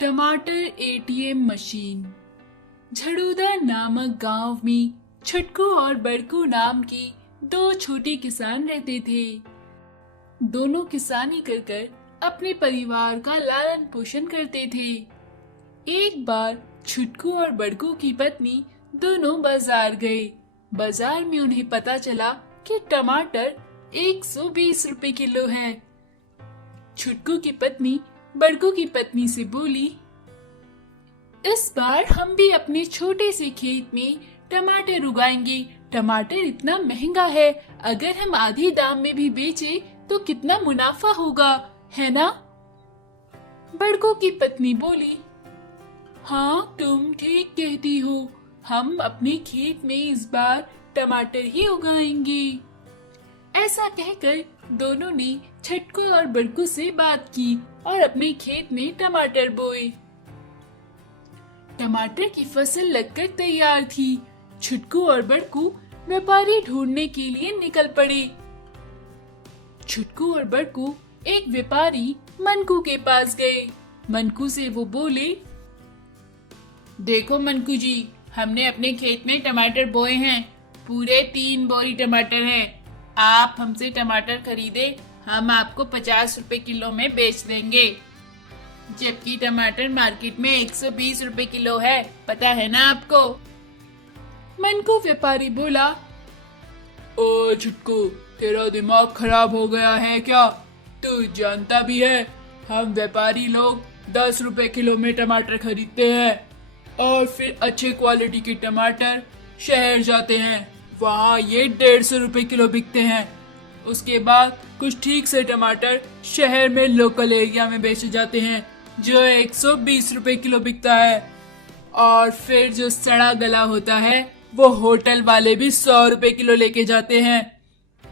टमाटर ATM machine. झड़ूदा नामक गांव में छुटकू और बड़कू नाम की दो छोटे किसान रहते थे। दोनों किसानी कर कर अपने परिवार का लालन पोषण करते थे। एक बार छुटकू और बड़कू की पत्नी दोनों बाजार गए। बाजार में उन्हें पता चला कि टमाटर 120 रुपए किलो है। छुटकू की पत्नी बड़कू की पत्नी से बोली, इस बार हम भी अपने छोटे से खेत में टमाटर उगाएंगे। टमाटर इतना महंगा है, अगर हम आधी दाम में भी बेचे तो कितना मुनाफा होगा, है ना? बड़कू की पत्नी बोली, हाँ तुम ठीक कहती हो, हम अपने खेत में इस बार टमाटर ही उगाएंगे। ऐसा कहकर दोनों ने छुटकू और बड़कू से बात की और अपने खेत में टमाटर बोए। टमाटर की फसल लगकर तैयार थी। छुटकू और बड़कू व्यापारी ढूंढने के लिए निकल पड़े। छुटकू और बड़कू एक व्यापारी मनकू के पास गए। मनकू से वो बोले, देखो मनकू जी, हमने अपने खेत में टमाटर बोए हैं, पूरे 3 बोरी टमाटर हैं। आप हमसे टमाटर खरीदे, हम आपको 50 रुपए किलो में बेच देंगे, जबकि टमाटर मार्केट में 120 रुपए किलो है, पता है ना आपको? मनकू व्यापारी बोला, ओ छुटकू, तेरा दिमाग खराब हो गया है क्या? तू जानता भी है हम व्यापारी लोग 10 रुपए किलो में टमाटर खरीदते हैं और फिर अच्छे क्वालिटी के टमाटर शहर जाते हैं, वहाँ ये 150 रुपए किलो बिकते हैं। उसके बाद कुछ ठीक से टमाटर शहर में लोकल एरिया में बेचे जाते हैं, जो 120 रुपए किलो बिकता है। और फिर जो सड़ा गला होता है वो होटल वाले भी 100 रुपए किलो लेके जाते हैं।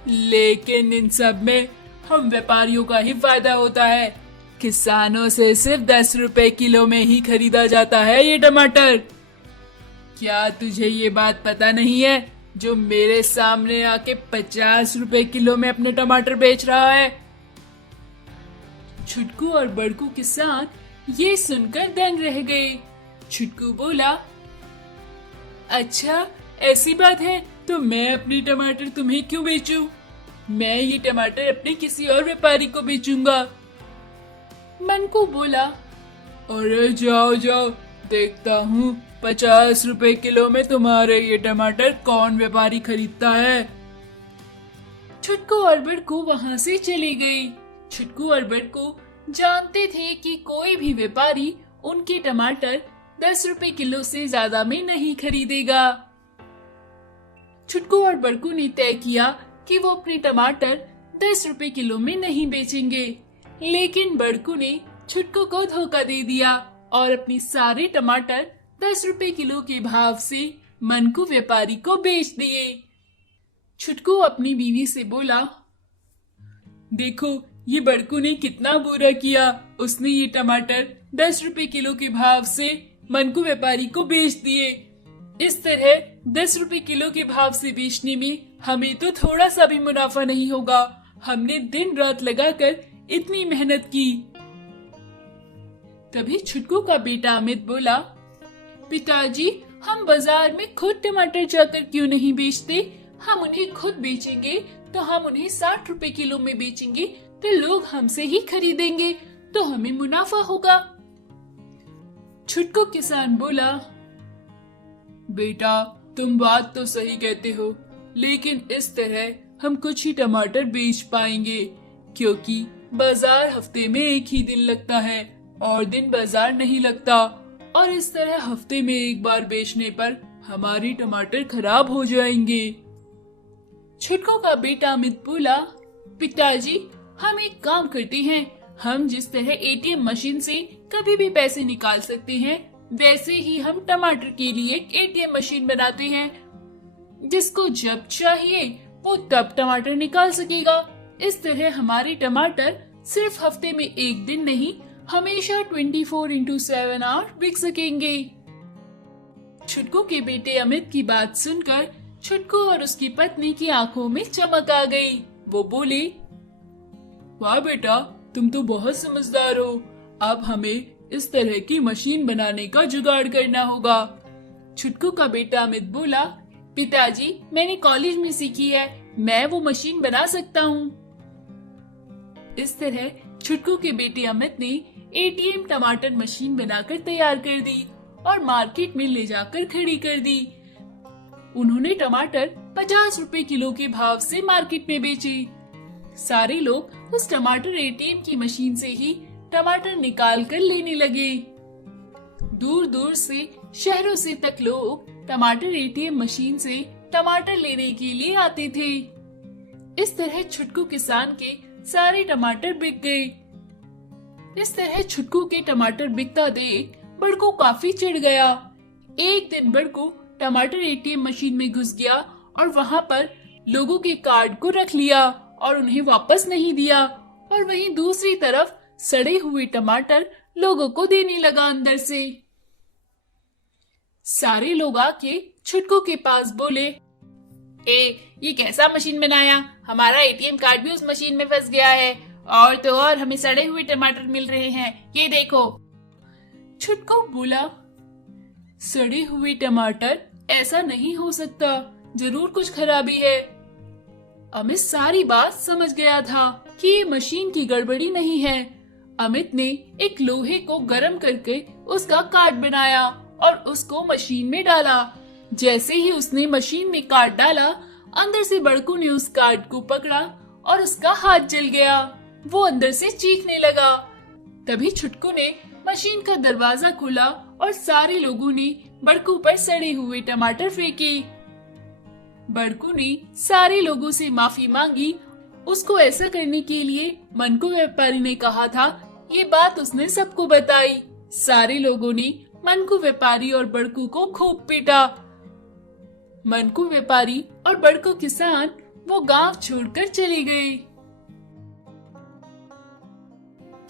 लेकिन इन सब में हम व्यापारियों का ही फायदा होता है। किसानों से सिर्फ 10 रुपए किलो में ही खरीदा जाता है ये टमाटर। क्या तुझे ये बात पता नहीं है, जो मेरे सामने आके 50 रुपए किलो में अपने टमाटर बेच रहा है? छुटकू और बड़कू किसान ये सुनकर दंग रह गए। छुटकू बोला, अच्छा ऐसी बात है तो मैं अपनी टमाटर तुम्हें क्यों बेचूं? मैं ये टमाटर अपने किसी और व्यापारी को बेचूंगा। मनकू बोला, अरे जाओ जाओ, देखता हूँ 50 रुपए किलो में तुम्हारे ये टमाटर कौन व्यापारी खरीदता है। छुटकू और बड़कू वहाँ से चले गए। छुटकू और बड़कू जानते थे कि कोई भी व्यापारी उनके टमाटर 10 रुपए किलो से ज्यादा में नहीं खरीदेगा। छुटकू और बड़कू ने तय किया कि वो अपने टमाटर 10 रुपए किलो में नहीं बेचेंगे। लेकिन बड़कू ने छुटकू को धोखा दे दिया और अपनी सारे टमाटर 10 रुपए किलो के भाव से मनकू व्यापारी को बेच दिए। छुटकू अपनी बीवी से बोला, देखो ये बड़कू ने कितना बुरा किया, उसने ये टमाटर 10 रुपए किलो के भाव से मनकू व्यापारी को बेच दिए। इस तरह 10 रुपए किलो के भाव से बेचने में हमें तो थोड़ा सा भी मुनाफा नहीं होगा। हमने दिन रात लगाकर इतनी मेहनत की। तभी छुटकू का बेटा अमित बोला, पिताजी, हम बाजार में खुद टमाटर जाकर क्यों नहीं बेचते? हम उन्हें खुद बेचेंगे तो हम उन्हें 60 रुपए किलो में बेचेंगे तो लोग हमसे ही खरीदेंगे, तो हमें मुनाफा होगा। छुटकू किसान बोला, बेटा तुम बात तो सही कहते हो, लेकिन इस तरह हम कुछ ही टमाटर बेच पाएंगे, क्योंकि बाजार हफ्ते में एक ही दिन लगता है और दिन बाजार नहीं लगता, और इस तरह हफ्ते में एक बार बेचने पर हमारे टमाटर खराब हो जाएंगे। छुटकू का बेटा अमित बोला, पिताजी हम एक काम करते हैं, हम जिस तरह एटीएम मशीन से कभी भी पैसे निकाल सकते हैं, वैसे ही हम टमाटर के लिए एक एटीएम मशीन बनाते हैं, जिसको जब चाहिए वो तब टमाटर निकाल सकेगा। इस तरह हमारे टमाटर सिर्फ हफ्ते में एक दिन नहीं, हमेशा 24x7 आवर बिक सकेंगे। छुटकू के बेटे अमित की बात सुनकर छुटकू और उसकी पत्नी की आंखों में चमक आ गई। वो बोले, वाह बेटा, तुम तो बहुत समझदार हो। अब हमें इस तरह की मशीन बनाने का जुगाड़ करना होगा। छुटकू का बेटा अमित बोला, पिताजी मैंने कॉलेज में सीखी है, मैं वो मशीन बना सकता हूँ। इस तरह छुटकू के बेटे अमित ने एटीएम टमाटर मशीन बनाकर तैयार कर दी और मार्केट में ले जाकर खड़ी कर दी। उन्होंने टमाटर 50 रुपए किलो के भाव से मार्केट में बेचे। सारे लोग उस टमाटर एटीएम की मशीन से ही टमाटर निकाल कर लेने लगे। दूर दूर से शहरों से तक लोग टमाटर एटीएम मशीन से टमाटर लेने के लिए आते थे। इस तरह छुटकू किसान के सारे टमाटर बिक गए। इस तरह छुटकू के टमाटर बिकता देख बड़कू काफी चिढ़ गया। एक दिन बड़कू टमाटर एटीएम मशीन में घुस गया और वहाँ पर लोगों के कार्ड को रख लिया और उन्हें वापस नहीं दिया, और वहीं दूसरी तरफ सड़े हुए टमाटर लोगों को देने लगा अंदर से। सारे लोग आके छुटकू के पास बोले, ये कैसा मशीन बनाया, हमारा एटीएम कार्ड भी उस मशीन में फंस गया है, और तो और हमें सड़े हुए टमाटर मिल रहे हैं, ये देखो। छुटकू बोला, सड़े हुए टमाटर, ऐसा नहीं हो सकता, जरूर कुछ खराबी है। अमित सारी बात समझ गया था कि ये मशीन की गड़बड़ी नहीं है। अमित ने एक लोहे को गर्म करके उसका कार्ड बनाया और उसको मशीन में डाला। जैसे ही उसने मशीन में कार्ड डाला, अंदर से बड़कू ने उस कार्ड को पकड़ा और उसका हाथ जल गया। वो अंदर से चीखने लगा। तभी छुटकू ने मशीन का दरवाजा खोला और सारे लोगों ने बड़कू पर सड़े हुए टमाटर फेंके। बड़कू ने सारे लोगों से माफी मांगी। उसको ऐसा करने के लिए मनकू व्यापारी ने कहा था, ये बात उसने सबको बताई। सारे लोगों ने मनकू व्यापारी और बड़कू को खूब पीटा। मनकू व्यापारी और बड़कू किसान वो गांव छोड़कर चले गए।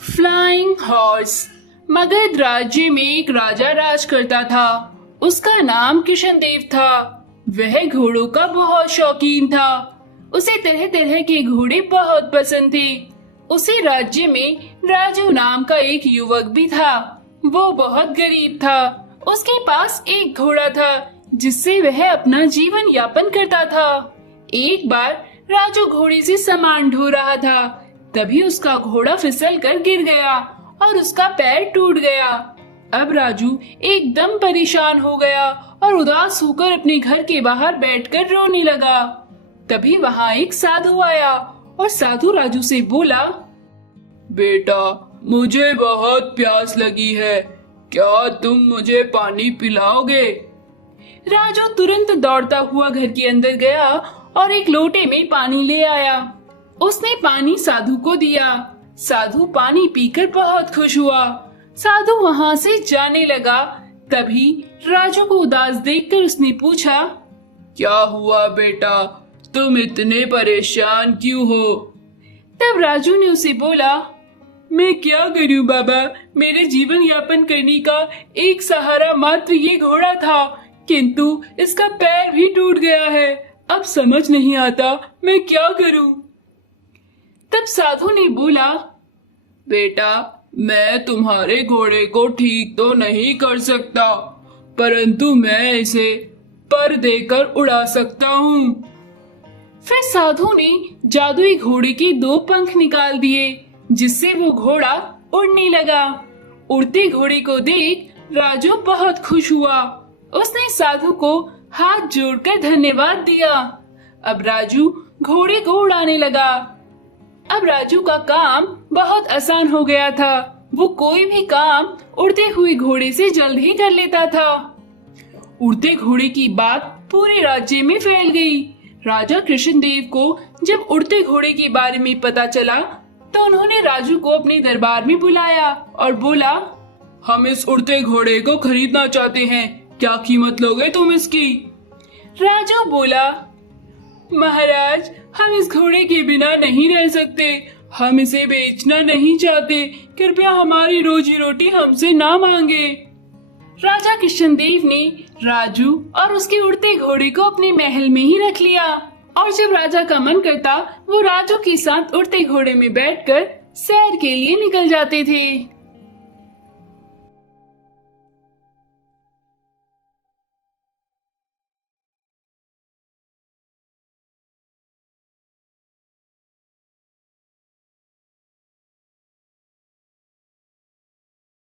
Flying horse. मगध राज्य में एक राजा राज करता था। उसका नाम कृष्णदेव था। वह घोड़ों का बहुत शौकीन था। उसे तरह तरह के घोड़े बहुत पसंद थे। उसी राज्य में राजू नाम का एक युवक भी था। वो बहुत गरीब था। उसके पास एक घोड़ा था जिससे वह अपना जीवन यापन करता था। एक बार राजू घोड़े से सामान ढो रहा था। तभी उसका घोड़ा फिसल कर गिर गया और उसका पैर टूट गया। अब राजू एकदम परेशान हो गया और उदास होकर अपने घर के बाहर बैठकर रोने लगा। तभी वहाँ एक साधु आया और साधु राजू से बोला, बेटा मुझे बहुत प्यास लगी है, क्या तुम मुझे पानी पिलाओगे? राजू तुरंत दौड़ता हुआ घर के अंदर गया और एक लोटे में पानी ले आया। उसने पानी साधु को दिया। साधु पानी पीकर बहुत खुश हुआ। साधु वहाँ से जाने लगा। तभी राजू को उदास देखकर उसने पूछा, क्या हुआ बेटा, तुम इतने परेशान क्यों हो? तब राजू ने उसे बोला, मैं क्या करूं बाबा, मेरे जीवन यापन करने का एक सहारा मात्र ये घोड़ा था, किंतु इसका पैर भी टूट गया है। अब समझ नहीं आता मैं क्या करूं। तब साधु ने बोला, बेटा मैं तुम्हारे घोड़े को ठीक तो नहीं कर सकता, परंतु मैं इसे पर देकर उड़ा सकता हूँ। फिर साधु ने जादुई घोड़े के 2 पंख निकाल दिए, जिससे वो घोड़ा उड़ने लगा। उड़ते घोड़े को देख राजू बहुत खुश हुआ। उसने साधु को हाथ जोड़कर धन्यवाद दिया। अब राजू घोड़े को उड़ाने लगा। अब राजू का काम बहुत आसान हो गया था। वो कोई भी काम उड़ते हुए घोड़े से जल्द ही कर लेता था। उड़ते घोड़े की बात पूरे राज्य में फैल गई। राजा कृष्णदेव को जब उड़ते घोड़े के बारे में पता चला तो उन्होंने राजू को अपने दरबार में बुलाया और बोला, हम इस उड़ते घोड़े को खरीदना चाहते हैं, क्या कीमत लोगे तुम इसकी? राजू बोला, महाराज हम इस घोड़े के बिना नहीं रह सकते, हम इसे बेचना नहीं चाहते, कृपया हमारी रोजी रोटी हमसे ना मांगे। राजा कृष्णदेव ने राजू और उसके उड़ते घोड़े को अपने महल में ही रख लिया और जब राजा का मन करता वो राजू के साथ उड़ते घोड़े में बैठकर सैर के लिए निकल जाते थे।